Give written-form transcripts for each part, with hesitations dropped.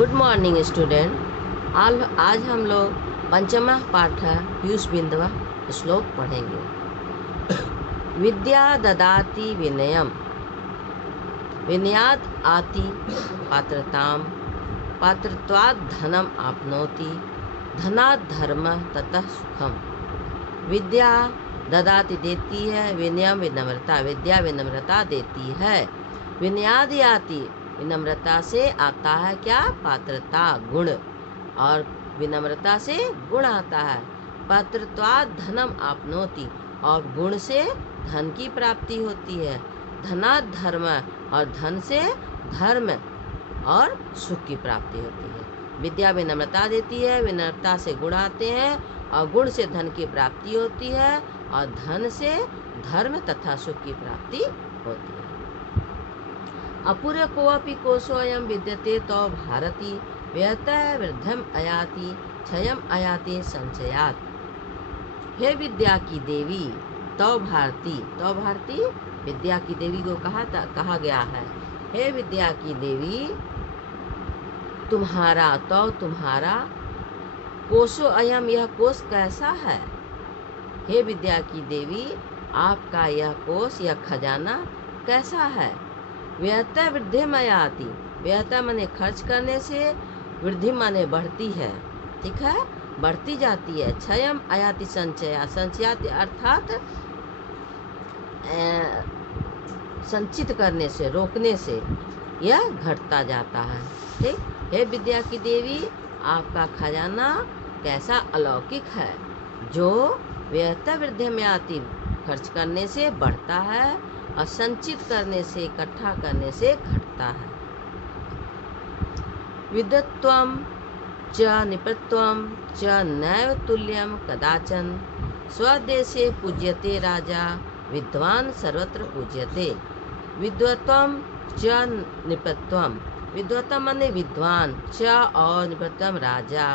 Good morning student. आज हम लोग पंचम पाठ पीयूष बिंदव श्लोक पढ़ेंगे। विद्या ददाति विनयम, विनयात् आति पात्रताम, पात्रत्वात् धनम आपनोति, धनात् धर्मः ततः सुखम। विद्या ददाति देती है, विनयम विनम्रता, विद्या विनम्रता देती है। विनयाद आति, विनम्रता से आता है क्या? पात्रता, गुण, और विनम्रता से गुण आता है। पात्रत्वात् धनम आपनोति, और गुण से धन की प्राप्ति होती है। धनात् धर्म, और धन से धर्म और सुख की प्राप्ति होती है। विद्या विनम्रता देती है, विनम्रता से गुण आते हैं, और गुण से धन की प्राप्ति होती है, और धन से धर्म तथा सुख की प्राप्ति होती है। अपूर्य कोऽपि कोशोऽयं विद्यते तो भारती, व्यतः वृद्धम अयाति, क्षयम अयाति संचयात्। हे विद्या की देवी, तो भारती, तो भारती विद्या की देवी को कहा गया है। हे विद्या की देवी, तुम्हारा, तो तुम्हारा, कोशो अयम, यह कोश कैसा है? हे विद्या की देवी, आपका यह कोश, यह खजाना कैसा है? व्ययतः वृद्धि मयाति, व्ययतः माने खर्च करने से, वृद्धि माने बढ़ती है, ठीक है, बढ़ती जाती है। क्षयम आयाति संचया, संचयाति अर्थात संचित करने से, रोकने से यह घटता जाता है, ठीक। हे विद्या की देवी, आपका खजाना कैसा अलौकिक है, जो व्ययतः वृद्धि में आती, खर्च करने से बढ़ता है, और संचित करने से, इकट्ठा करने से घटता है। विद्वत्वम च निपत्वम च नैव तुल्यम कदाचन, स्वदेशे पूज्यते राजा, विद्वान सर्वत्र पूज्यते। विद्वत्वम च निपत्वम, विद्वत्वम माने विद्वान, च और निपत्वम राजा,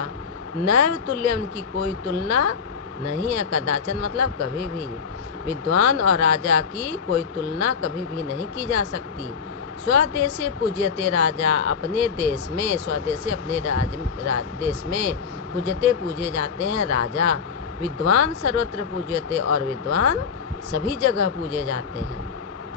नैव तुल्यम की कोई तुलना नहीं है, कदाचन मतलब कभी भी। विद्वान और राजा की कोई तुलना कभी भी नहीं की जा सकती। स्वदेशे पूज्यते राजा, अपने देश में, स्वदेशे अपने देश में, पूज्यते पूजे जाते हैं राजा। विद्वान सर्वत्र पूज्यते, और विद्वान सभी जगह पूजे जाते हैं,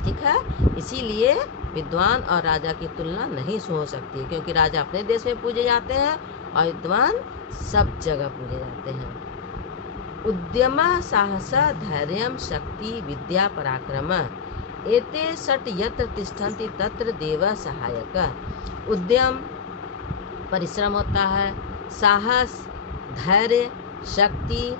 ठीक है। इसीलिए विद्वान और राजा की तुलना नहीं हो सकती, क्योंकि राजा अपने देश में पूजे जाते हैं और विद्वान सब जगह पूजे जाते हैं। उद्यम साहस धैर्य शक्ति विद्या पराक्रम, एते षट् यत्र तिष्ठन्ति तत्र देव सहायक। उद्यम परिश्रम होता है, साहस, धैर्य, शक्ति,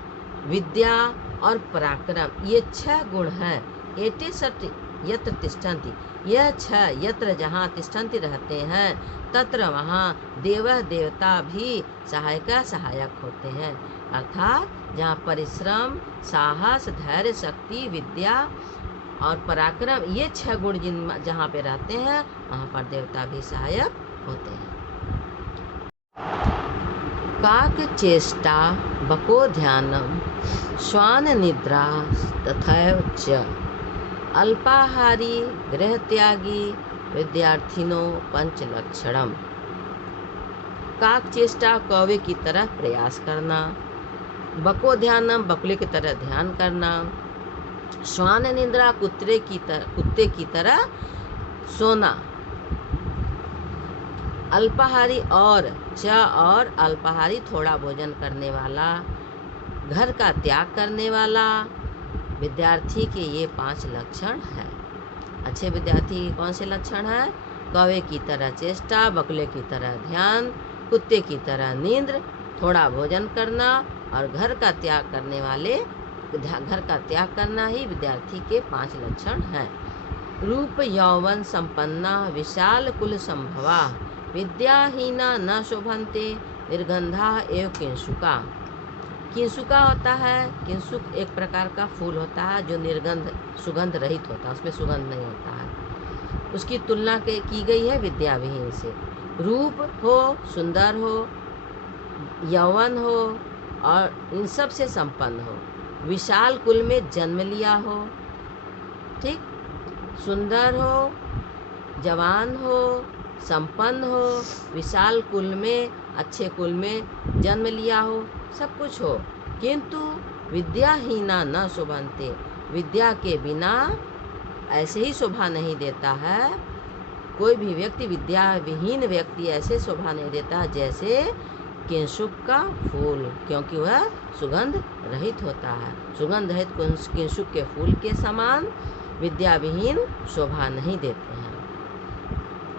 विद्या और पराक्रम, ये 6 गुण हैं। एते षट् यत्र तिष्ठन्ति, यह 6 यत्र जहाँ तिष्ठन्ति रहते हैं, तत्र वहाँ देव देवता भी सहायक होते हैं। अर्थात जहाँ परिश्रम, साहस, धैर्य, शक्ति, विद्या और पराक्रम, ये 6 गुण जहाँ पे रहते हैं, वहाँ पर देवता भी सहायक होते हैं। काक चेष्टा बको ध्यानम, श्वान निद्रा तथैव च, अल्पाहारी गृहत्यागी विद्यार्थिनो पंचलक्षणम। काक चेष्टा, कौवे की तरह प्रयास करना, बको ध्यानम, बकुले की तरह ध्यान करना, श्वान निद्रा, कुत्ते की तरह सोना, अल्पाहारी और अल्पाहारी थोड़ा भोजन करने वाला, घर का त्याग करने वाला विद्यार्थी के ये 5 लक्षण हैं। अच्छे विद्यार्थी के कौन से लक्षण हैं? कौवे की तरह चेष्टा, बकुले की तरह ध्यान, कुत्ते की तरह नींद, थोड़ा भोजन करना, और घर का त्याग करना ही विद्यार्थी के 5 लक्षण हैं। रूप यौवन संपन्ना, विशाल कुल संभवा, विद्याहीना न शोभन्ते, निर्गंधा एवं किंसुका। किंसुका होता है, किंसुक एक प्रकार का फूल होता है जो निर्गंध, सुगंध रहित होता है, उसमें सुगंध नहीं होता है। उसकी तुलना की गई है विद्याविहीन से। रूप हो, सुंदर हो, यौवन हो, और इन सब से संपन्न हो, विशाल कुल में जन्म लिया हो, ठीक, सुंदर हो, जवान हो, संपन्न हो, विशाल कुल में, अच्छे कुल में जन्म लिया हो, सब कुछ हो, किंतु विद्याहीना न शोभन्ते, विद्या के बिना ऐसे ही शोभा नहीं देता है। कोई भी व्यक्ति, विद्या विहीन व्यक्ति ऐसे शोभा नहीं देता जैसे किंशुक का फूल, क्योंकि वह सुगंध रहित होता है। सुगंध रहित किंशुक के फूल के समान विद्या विहीन शोभा नहीं देते हैं।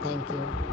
Thank you.